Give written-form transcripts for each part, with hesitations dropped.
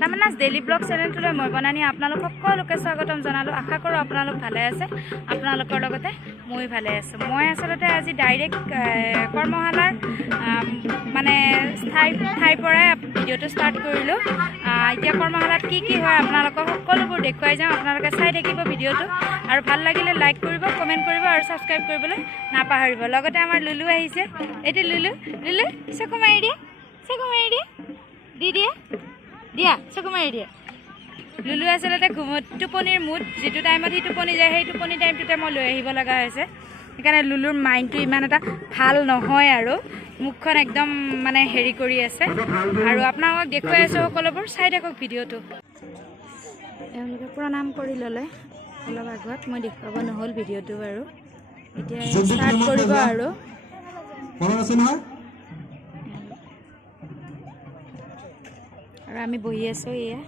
তামান্নাছ daily blog চেনেলটোলৈ মই বনানী আপোনালোক সকলোকে স্বাগতম জনালোঁ। আশা কৰোঁ আপোনালোক ভালে আছে, আপোনালোকৰ লগতে মই ভালে আছোঁ। মই আচলতে আজি ডাইৰেক্ট কৰ্মশালাৰ মানে ঠাইৰ পৰাই ভিডিঅ'টো ষ্টাৰ্ট কৰিলোঁ। এতিয়া কৰ্মশালাত কি হয় আপোনালোকক সকলোবোৰ দেখুৱাই যাম। আপোনালোকে চাই থাকিব ভিডিঅ'টো আৰু ভাল লাগিলে লাইক কৰিব, কমেণ্ট কৰিব আৰু ছাবস্ক্ৰাইব কৰিবলৈ নাপাহৰিব। লগতে আমাৰ লুলু আহিছে। এইটো লুলু চকু মাৰি দিয়ে, চকু মাৰি দিয়ে, দি দিয়ে দিয়া, চকু মাৰি দিয়ে। লুলু আচলতে টোপনিৰ মুড, যিটো টাইমত সি টোপনি যায় সেই টোপনি টাইমটোতে মই লৈ আহিব লগা হৈছে। সেইকাৰণে লুলুৰ মাইণ্ডটো ইমান এটা ভাল নহয় আৰু মুখখন একদম মানে হেৰি কৰি আছে। আৰু আপোনালোকক দেখুৱাই আছোঁ সকলোবোৰ, চাই থাকক ভিডিঅ'টো। এওঁলোকে প্ৰণাম কৰি ল'লে অলপ আগত, মই দেখুৱাব নহ'ল ভিডিঅ'টো বাৰু। এতিয়া ষ্টাৰ্ট কৰিব আৰু আমি বহি আছোঁ। এয়া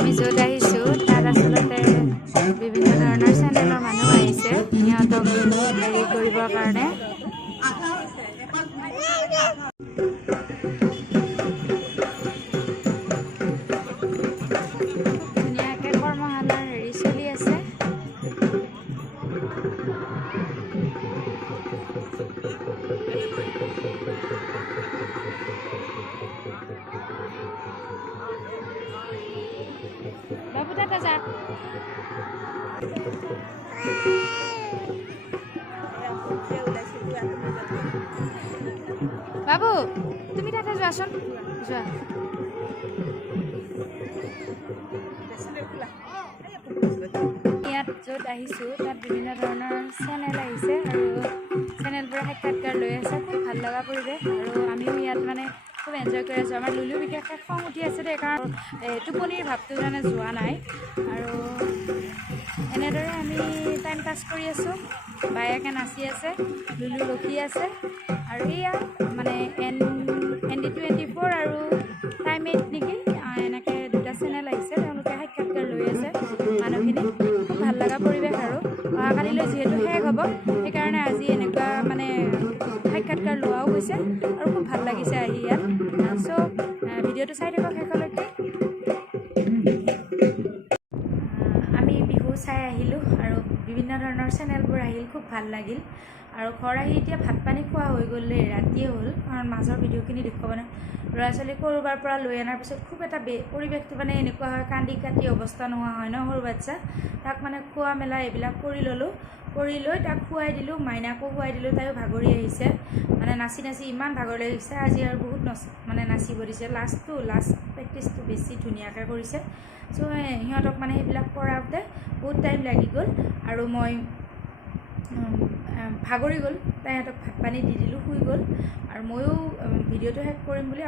আমি য'ত আহিছোঁ তাত আচলতে বিভিন্ন ধৰণৰ চেনেলৰ মানুহ আহিছে সিহঁতক হেৰি কৰিবৰ কাৰণে। ধুনীয়াকৈ কৰ্মশালাৰ হেৰি চলি আছে। বাবু দাদা যা, বাবু তুমি তাতে যোৱাচোন, যোৱা। ইয়াত য'ত আহিছোঁ তাত বিভিন্ন ধৰণৰ চেনেল আহিছে আৰু চেনেলবোৰে সাক্ষাৎকাৰ লৈ আছে। খুব ভাল লগা পৰিৱেশ আৰু আমিও ইয়াত মানে খুব এনজয় কৰি আছোঁ। আমাৰ লুলু বিশেষকৈ খং উঠি আছে দেই, কাৰণ টোপনিৰ ভাৱটো মানে যোৱা নাই আৰু এনেদৰে আমি টাইম পাছ কৰি আছোঁ। বায়েকে নাচি আছে, লুলু ৰখি আছে, আৰু এয়া মানে ND24 আৰু টাইম 8 নেকি, এনেকৈ দুটা চেনেল আহিছে, তেওঁলোকে সাক্ষাৎকাৰ লৈ আছে মানুহখিনি। খুব ভাল লগা পৰিৱেশ। আৰু অহাকালিলৈ যিহেতু শেষ হ'ব, সেইকাৰণে আজি এনেকুৱা মানে সাক্ষাৎকাৰ লোৱাও গৈছে, আৰু খুব ভাল লাগিছে আহি ইয়াত। ভিডিঅ'টো চাই থাকক শেষলৈকে। আমি বিহু চাই আহিলোঁ, আৰু বিভিন্ন ধৰণৰ চেনেলবোৰ আহিল, খুব ভাল লাগিল। আৰু ঘৰ আহি এতিয়া ভাত পানী খোৱা হৈ গ'লে ৰাতিয়ে হ'ল, কাৰণ মাজৰ ভিডিঅ'খিনি দেখুৱাব নাই। ল'ৰা ছোৱালী ক'ৰবাৰ পৰা লৈ অনাৰ পিছত খুব এটা পৰিৱেশটো মানে এনেকুৱা হয়, কান্দি কাটি অৱস্থা নোহোৱা হয় ন সৰু বাচ্ছা। তাক মানে খোৱা মেলা এইবিলাক কৰি ল'লোঁ, কৰি লৈ তাক খুৱাই দিলোঁ, মাইনাকো খুৱাই দিলোঁ। তাইও ভাগৰি আহিছে, মানে নাচি নাচি ইমান ভাগৰ লাগিছে আজি, আৰু বহুত মানে নাচিব দিছে। লাষ্ট প্ৰেক্টিছটো বেছি ধুনীয়াকৈ কৰিছে। সিহঁতক মানে সেইবিলাক কৰাওঁতে বহুত টাইম লাগি গ'ল, আৰু মই ভাগৰি গ'ল। তাইহঁতক ভাত পানী দি দিলোঁ, শুই গ'ল। আৰু ময়ো ভিডিঅ'টো শেষ কৰিম বুলি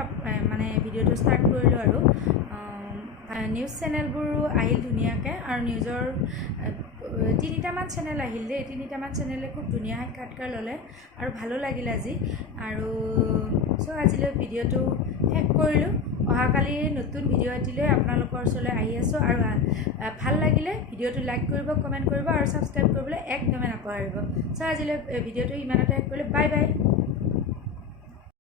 মানে ভিডিঅ'টো ষ্টাৰ্ট কৰিলোঁ। আৰু নিউজ চেনেলবোৰো আহিল ধুনীয়াকৈ, আৰু নিউজৰ 3টামান চেনেল আহিল দেই। 3টামান চেনেলে খুব ধুনীয়া সাক্ষাৎকাৰ ল'লে, আৰু ভালো লাগিল আজি। আৰু আজিলৈ ভিডিঅ'টো শেষ কৰিলোঁ। অহাকালি নতুন ভিডিঅ' এটিলৈ আপোনালোকৰ ওচৰলৈ আহি আছোঁ। আৰু ভাল লাগিলে ভিডিঅ'টো লাইক কৰিব, কমেণ্ট কৰিব, আৰু ছাবস্ক্ৰাইব কৰিবলৈ একদমেই নাপাহৰিব। আজিলৈ ভিডিঅ'টো ইমানতে শেষ কৰিলোঁ। Bye bye.